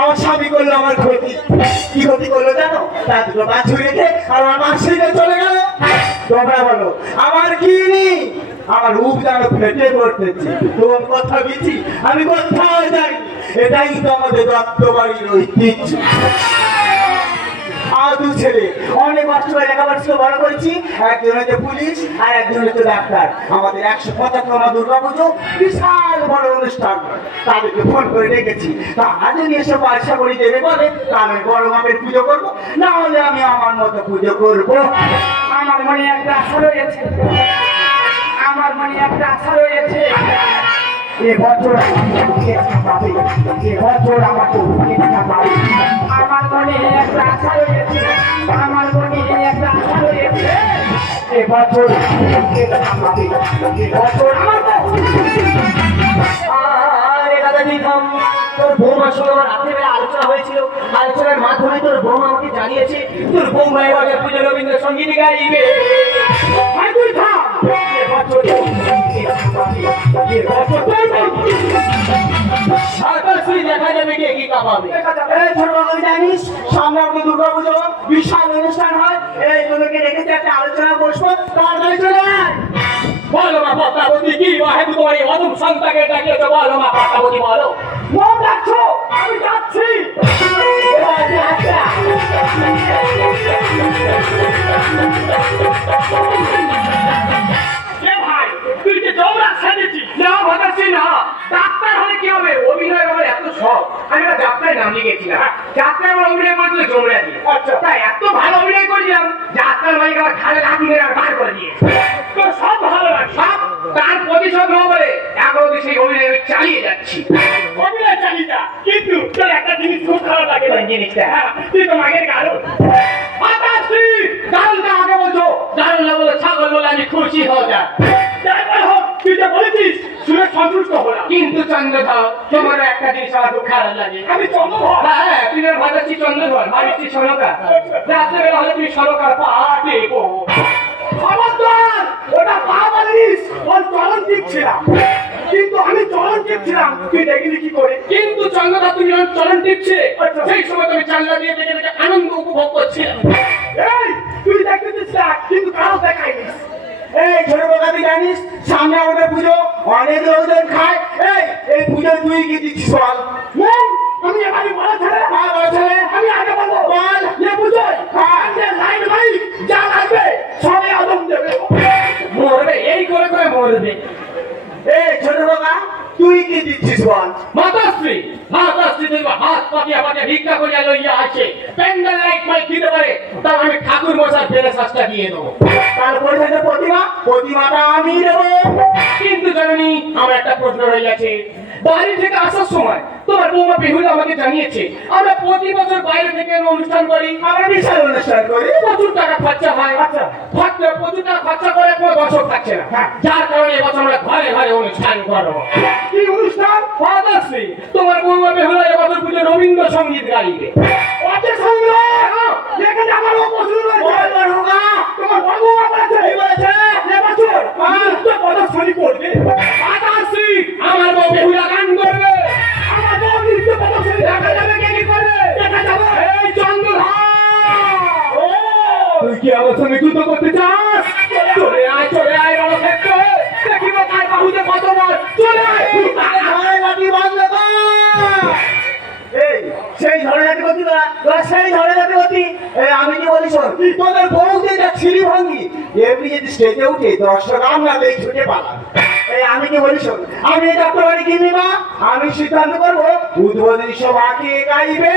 আমার স্বামী করল আমার ক্ষতি। কি ক্ষতি করল জানো? তার দুটো বাছু রেখে আর আমার সেটা চলে তোমরা বলো, আমার কি নেই? আমার রূপ যেন ফেটে পড়তেছি। তোমার কথা গেছি আমি কোথাও যাই এটাই তো আমাদের দত্ত বাড়ির ঐতিহ্য। আর দু ছেলে। অনেক কষ্ট লেখাপড়া ছিল, বড় করেছি। একজন হচ্ছে পুলিশ আর একজন হচ্ছে ডাক্তার। আমাদের একশো পঁচাত্তর দুর্গা পুজো বিশাল বড় অনুষ্ঠান। তাদেরকে ফোন করে ডেকেছি। তা আজ যদি এসে পয়সা করে দেবে বলে তাহলে বড় মাপের পুজো করব। না হলে আমি আমার মতো পুজো করব। আমার মনে একটা আশা রয়েছে। আমার মনে একটা আশা রয়েছে। এ বছর পুরস্কার পাবে এ আমাকে পুরস্কার পাবে আমার মনে একটা আশা আমার মনে একটা আশা রয়েছে এ বছর পুরস্কার পাবে এ আমাকে আরে দাদা নিধাম, তোর বৌমার সঙ্গে আমার রাত্রে বেলা আলোচনা হয়েছিল। আলোচনার মাধ্যমে তোর বৌমা আমাকে জানিয়েছে, তোর বৌমা এবার পুজো রবীন্দ্র সংগীত গাইবে। তুই থাম! দেখা যাবে কে কি জানিস? সামনে দুর্গা পুজো বিশাল অনুষ্ঠান হয়। এই তোদেরকে রেখেছি একটা আলোচনা বসবো তাড়াতাড়ি চলে আয়। বলো মা পদ্মাবতী কি বাহেদু তোমার অদম সন্তানকে ডাকিয়েছো বলো মা পদ্মাবতী বলো। মন রাখছো আমি যাচ্ছি। হবে অভিনয় আমার এত শখ। আমি একটা যাত্রায় নাম লিখেছিলাম যাত্রায় আমার অভিনয় করেছিল জমরা দিয়ে। আচ্ছা। তাই এত ভালো অভিনয় করেছিলাম যাত্রার মালিক আমার ঘাড়ে লাঠি মেরে আর বার করে দিয়ে তো সব ভালো সব তার প্রতিশোধ নেওয়া বলে এখনও তুই সেই অভিনয় চালিয়ে যাচ্ছি। অভিনয় চালিয়ে যা কিন্তু তোর একটা জিনিস খুব খারাপ লাগে। কোন জিনিসটা? হ্যাঁ তুই তো মাগের কারণ মাতাশ্রী দারুণটা আগে বলছো। দারুণ না বলে ছাগল বলে আমি খুশি হও যা যাই হোক তুই যে বলেছিস শুনে সন্তুষ্ট কিন্তু চন্দ্রধর তোমার একটা জিনিস আমার খুব খারাপ লাগে। আমি চন্দ্রধর। হ্যাঁ তুই না ভাবছি চন্দ্রধর ভাবছি সনকা রাত্রে বেলা হলে তুমি সনকার পা। টেপো খবরদার ওটা পা বলিস ওর চলন টিপছিলাম কিন্তু আমি চলন টিপছিলাম তুই দেখিনি কি করে? কিন্তু চন্দ্রধর তুমি যখন চলন টিপছে আচ্ছা। সেই সময় তুমি চাল্লা দিয়ে দেখে দেখে আনন্দ উপভোগ করছিলে। এই তুই দেখতেছিস কিন্তু কারও দেখাইনি। এই ছোট বাবা তুই জানিস সামনে আমাদের পুজো অনেক লোকজন খায় এই তুই কি দিচ্ছিস বল আমি এবারে বলা ছেড়ে আর বছরে আমি আগে বলব। বল। এ বুঝোই আগে লাইন ভাই যা লাগবে সবে আদম দেবে। মরবে এই করে করে মরবে। এই ছোট বাবা তুই কি দিচ্ছিস বল মাতাশ্রী মাতাশ্রী দেখবা হাত পাতিয়া পাতিয়া ভিক্ষা করিয়া লইয়া আছে প্যান্ডেল লাইট মাইক দিতে পারে। তার আমি ঠাকুর মশাই ফেলে শ্বাসটা দিয়ে দেবো। তারপরে থাকে প্রতিমা। প্রতিমাটা আমি দেবো। কিন্তু জননী আমার একটা প্রশ্ন রয়ে গেছে বাড়ি থেকে আসার সময় তোমার বৌমা বেহুল আমাকে জানিয়েছে আমরা প্রতি বছর বাইরে থেকে অনুষ্ঠান করি আমরা বিশাল অনুষ্ঠান করি। প্রচুর টাকা খরচা হয়। আচ্ছা। খরচা প্রচুর টাকা খরচা করে কোনো বছর থাকছে না। হ্যাঁ। যার কারণে এবছর আমরা ঘরে ঘরে অনুষ্ঠান করব। কি অনুষ্ঠান? তোমার বৌমা বেহুলা এবছর পুজো রবীন্দ্র সংগীত গাইবে। সেই ঝড়ে যাতে গতি আমি কি বলি শোন? তোদের বউ যে ছিঁড়ি ভাঙ্গি এমনি যদি স্টেজে উঠে দর্শক আমরা দেখ ছুটে পালাম। এই আমি কি বলি শোন? আমি এই ডাক্তার বাড়ি কিনবি না আমি সিদ্ধান্ত করব, উদ্বোধনী সভাকে গাইবে?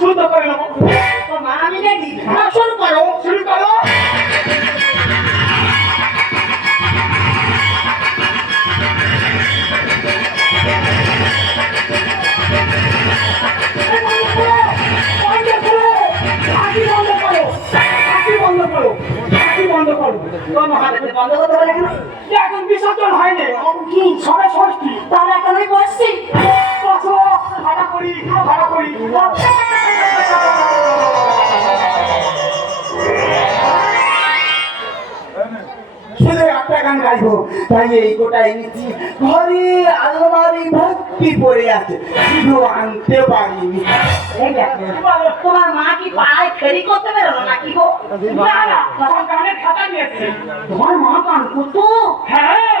শুদ্ধ করে নেব তো মা আমি রেডি। শুরু করো শুরু করো। বন্ধ করো বন্ধ বলে কেন? এখন বিসর্জন হয়নি কি সবে ষষ্ঠী? তার বসো, ভাড়া করি ভাড়া করি। শুধু একটা গান গাইবো, তাই এই গোটাই নিচ্ছি আলমারি ভর্তি পড়ে আছে? শুধু আনতে পারিনি। তোমার মা কি পাড়ায় ফেরি করতে বেরোলো নাকি গো? না না খাতা নিয়েছে। তোমার মা কান করতো? হ্যাঁ।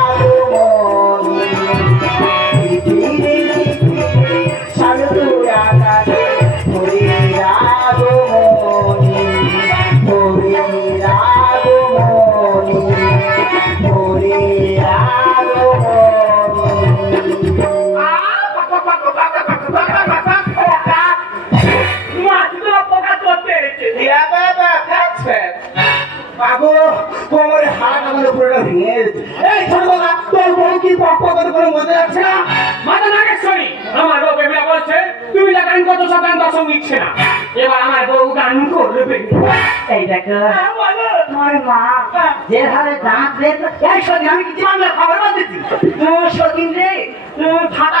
বাবু কোমরে হাত আমার উপরে ভেঙে। এই ছোট বাবা তোর বউ কি পক্ষ করে করে মজা যাচ্ছে না? মাথা নাগেশ্বরী আমার বউ বেবিয়া বলছে তুমি যা গান সব গান দর্শক নিচ্ছে না। এবার আমার বউ গান করবে। এই দেখো তোমার মা যে হারে দাঁত রে এই সত্যি আমি কিছু বাংলা খবর বলতেছি? সতীন রে ফাটা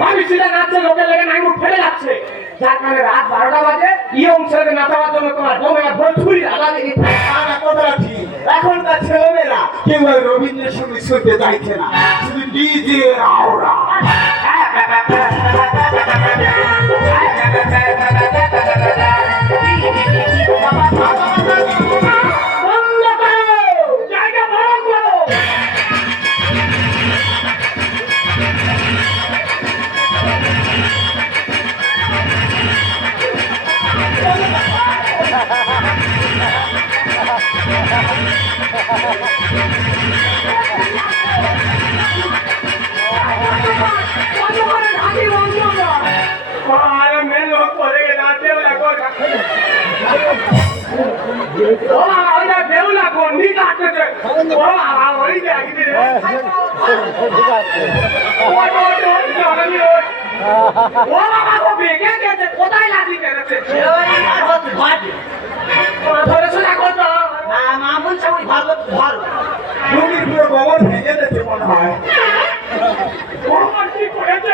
ভবিষ্যতে নাচছে লোকের লেগে নাই মুখ ফেলে যাচ্ছে যার কারণে রাত বারোটা বাজে ইয়ে ছেলেদের নাচাবার জন্য তোমার এবার ভোর ছুরি আর কথাটা ঠিক এখনকার ছেলেমেয়েরা কেউ আর রবীন্দ্রসঙ্গীত শুনতে চাইছে না শুধু ডিজে আওরা কোথায় লাগি গেছে ধরে সোজা করতো মা বলছে ভালো ভালো রুগীর গোবর ভেঙে দিতে মনে হয় ও কি করেছে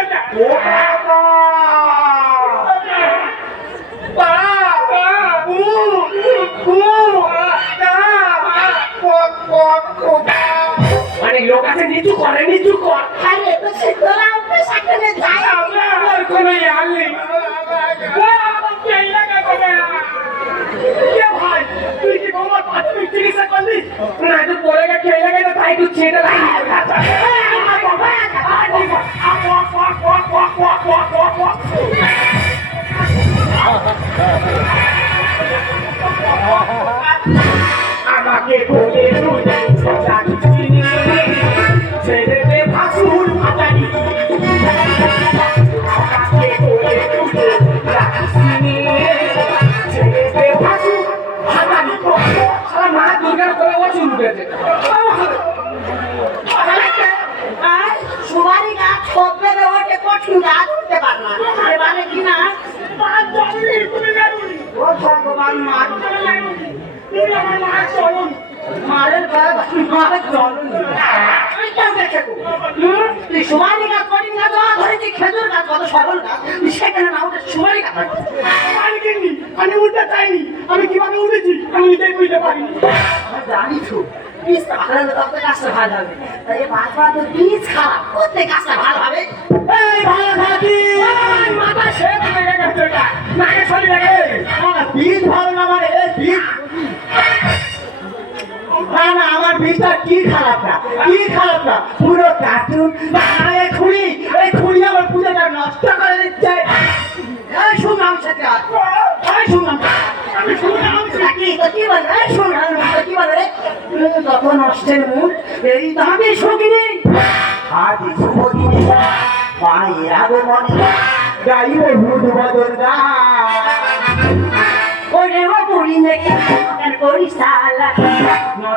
ছেড়ে মার মা তুমি আমার মা চলুন মারের বাপ মা চলুন তুই সুমারি কাজ না তো? ধরে তুই খেজুর কাজ কত সরল না তুই সেখানে না উঠে সুমারি কাজ আমি কিনি আমি উঠতে কীভাবে উঠেছি, আমি নিজেই বুঝতে পারিনি। আমি জানি হলে বীজ ভালো সরি লাগে। আমার বীজটা কি খারাপ না? কি খারাপ না? পুরো কার্টুন এই খুঁড়ি এই খুঁড়ি আমার পুজোটা নষ্ট করে দিচ্ছে। এই শুনলাম সেটা এই শুনলাম আমি শুনলাম কি, তো কি বলে? এই শুনলাম কি বলে রে তত নষ্টের মুখ এই দামি সঙ্গিনী আজ শুভ দিনে মায়ের আগমনে গাইব হুদ বদল গান ওরে ও পুরি নাকি করিস সালা